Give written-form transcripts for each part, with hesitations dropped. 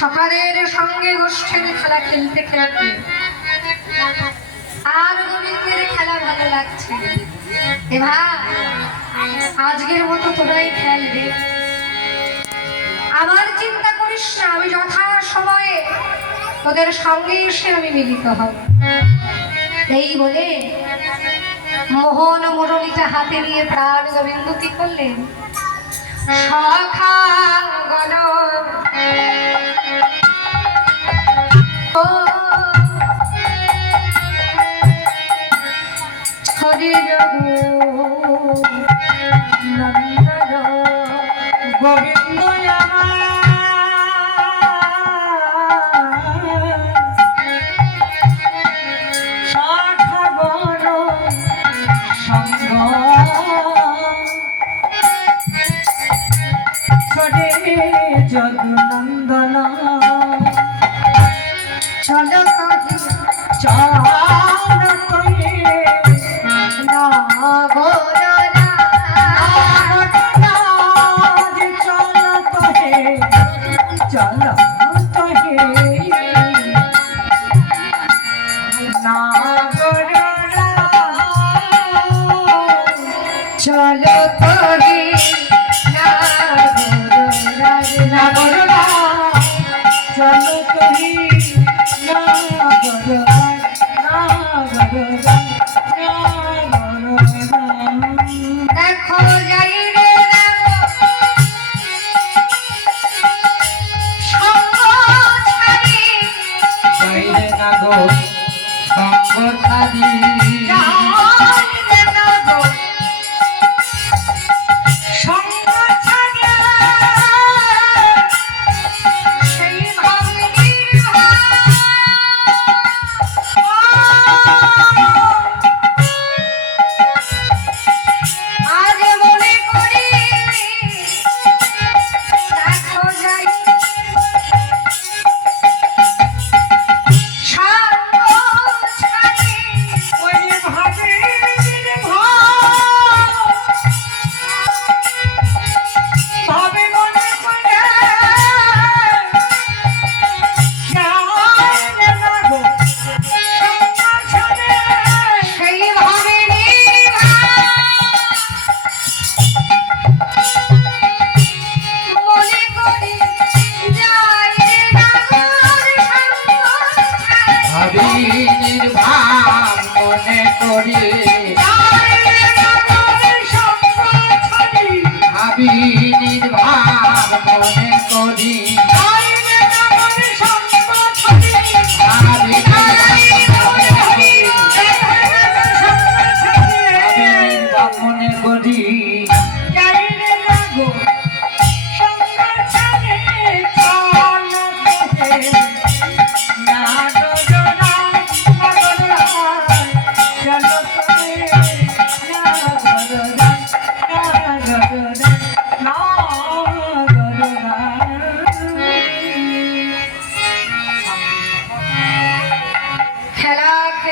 সকালের সঙ্গে গোষ্ঠীর খেলা খেলতে খেলতে আর গোবিন্দের খেলা ভালো লাগছে। এবার আজকের মতো তোরাই খেলবে, আমার চিন্তা করিস না, আমি যথা সময়ে তোদের সঙ্গে এসে আমি মিলিত হব। এই বলে মোহন মুরলিটা হাতে নিয়ে প্রাণ গোবিন্দ কি করলেন, সখা গণ হরি গোবিন্দ জগনন্দন চলো চল চলো করি দেখো যাই রে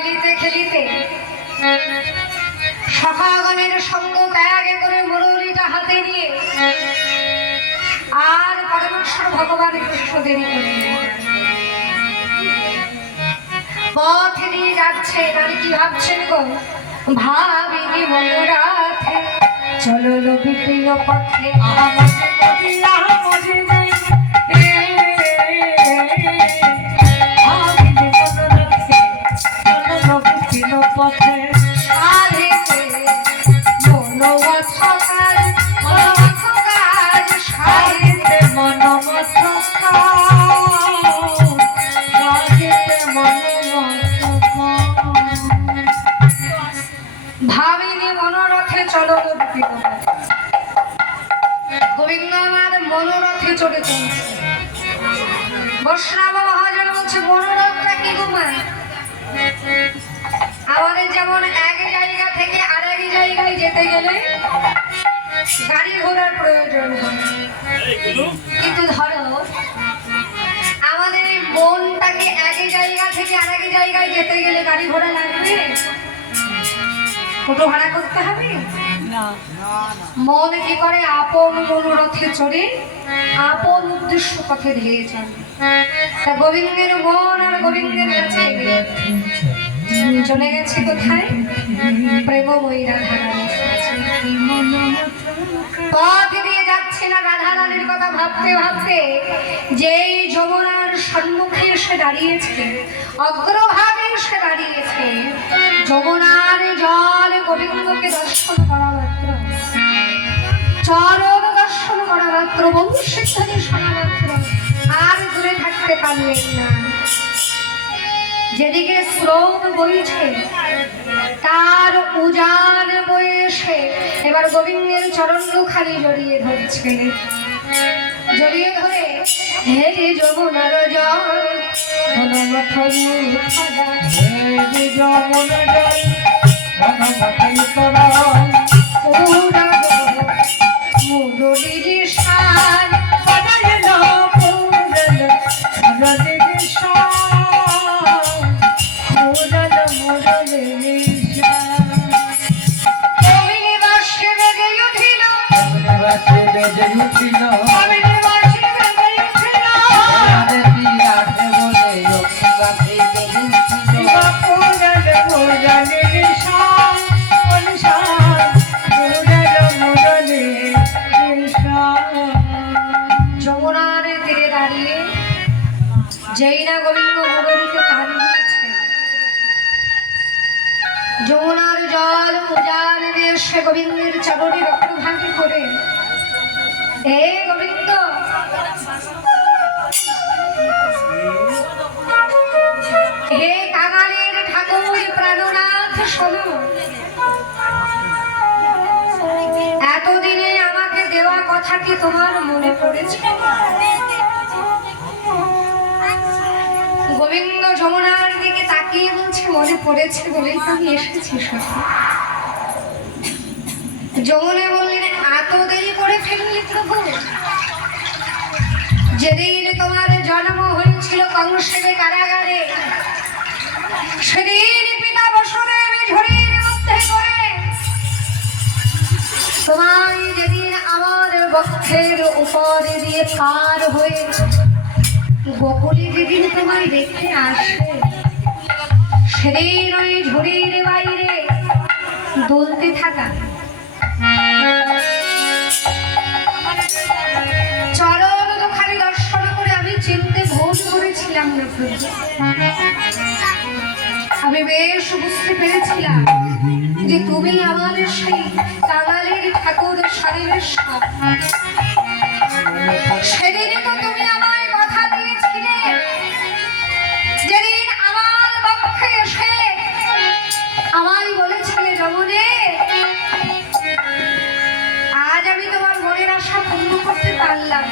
খেলিতে খেলিতে সখাগণের সঙ্গ ত্যাগ করে মুরলীটা হাতে নিয়ে আর পরমেশ্বর ভগবান কৃষ্ণ দেরি করলেন। পথ দিয়ে যাচ্ছেন আর কি ভাবছেন গো, ভাবিনি মনোরাথে চলো বিপ্রিয় পথে আমাকে করিয়া মরে যাই ভাবিনি মনোরথে চলো বিপিন পথে সাধেতে মনোমত কাজ মনোমত কাজ সাধেতে মনমত কাজিতে মনমত ভাবিনি মনোরথে চলো বিপিন পথে। গোবিন্দ আমার মনোরথে চলে চলছে। বৈষ্ণব মহাজন বলছে মনোরথটা কি তোমার? আমাদের যেমন এক জায়গা থেকে আরেক জায়গায় যেতে গেলে গাড়ি ঘোড়ার প্রয়োজন হয়, কিন্তু ধরো আমাদের এই মনটাকে এক জায়গা থেকে আরেক জায়গায় যেতে গেলে গাড়ি ঘোড়া লাগবে, টোটো ভাড়া করতে হবে। মন কি করে আপন মনোরথে চড়ে আপন উদ্দেশ্য পথে ধেয়ে চলে। তা গোবিন্দের মন আর গোবিন্দের কাছে চলে গেছে কোথায়? প্রেমময়ী রাধারানী। পথ দিয়ে যাচ্ছে না রাধারানীর কথা ভাবতে ভাবতে যেই যমুনার সম্মুখে এসে দাঁড়িয়েছে, অগ্রভাগে এসে দাঁড়িয়েছে, যমুনার জল গোবিন্দকে দর্শন করা মাত্র, চরণ দর্শন করা মাত্র, বংশীধ্বনি শোনা মাত্র আর দূরে থাকতে পারলেন না। যেদিকে স্রোত বইছে তার উজান বয়ে এসে এবার গোবিন্দের চরণ দুখানি জড়িয়ে ধরছে। জড়িয়ে ধরে হে যমুনার জল মনোমথই সদা, হে যমুনা জল মনমতই তোরা মুরলীর সার বাজাইল পুরল মুরলীর শান পুরল মুরলীর শান কবিনী বাসে বেগে উঠিল, বাসে বেজে উঠিল কবিনী বাসে বেগে উঠিল, রাধে রাধে বলে লক্ষ্মী বাসে বেজে উঠিল পুরল মুরলীর শান শান পুরল মুরলীর শান। যমুনার তীরে দাঁড়িয়ে যেই না গোবিন্দ মুরলীকে টান দিয়েছে, যমুনার জল উজান দেশে গোবিন্দের চরণে রক্তভাগী করে হে গোবিন্দ হে কাঙালের ঠাকুর প্রাণনাথ শোনো, এতদিনে আমাকে দেওয়া কথা কি তোমার মনে পড়েছে? গোবিন্দ যমুনার দিকে তাকিয়ে বলছে মনে পড়েছে বলেই তো আমি এসেছি সখী। যমুনা বললেন এত দেরি করে ফেললি প্রভু? যেদিন তোমার জন্ম হয়েছিল কংসের কারাগারে, সেদিন পিতা বসুদেব ঝুড়ির মধ্যে করে তোমায় যেদিন আমার বক্ষের উপরে দিয়ে পার হয়ে গোকুলে যেদিন তোমায় দেখতে আসে, সেদিন ওই ঝুড়ির বাইরে দুলতে থাকা চরণ দুখানি দর্শন করে আমি চিনতে ভুল করেছিলাম না প্রভু। আমি বেশ বুঝতে পেরেছিলাম যে তুমি আমাদের সেই কাঙালের ঠাকুর শরীরের সব। সেদিনই তো তুমি আমায় কথা দিয়েছিলে, যেদিন আমার পক্ষে এসে আমায় বলেছিলে যমুনে আজ আমি তোমার মনের আশা পূর্ণ করতে পারলাম,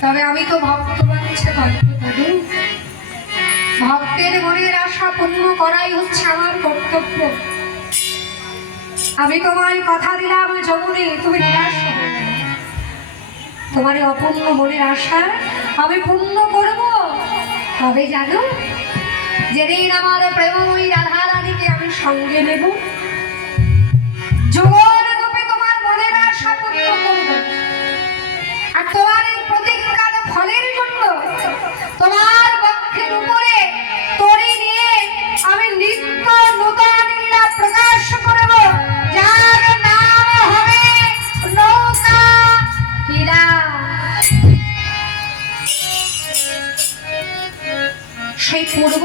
তবে আমি তো ভক্ত বানিয়েছে ভক্ত, ভক্তের মনের আশা পূর্ণ করাই হচ্ছে আমার কর্তব্য। আমি তোমায় কথা দিলাম যমুনে তুমি নিরাশ হবে না, তোমার এই অপূর্ণ মনের আশা আমি পূর্ণ করব। তবে জানো যেদিন আমার প্রেমময়ী রাধা রানীকে আমি সঙ্গে নেব, যুগল রূপে তোমার মনের আশা পূর্ণ করব। আর তোমার এই প্রতিজ্ঞার ফলের জন্য তোমার বক্ষের উপরে তরি নিয়ে আমি নিত্য নূতন লীলা প্রকাশ করব, যার নাম হবে নৌকা বিরাজ। সেই পূর্ব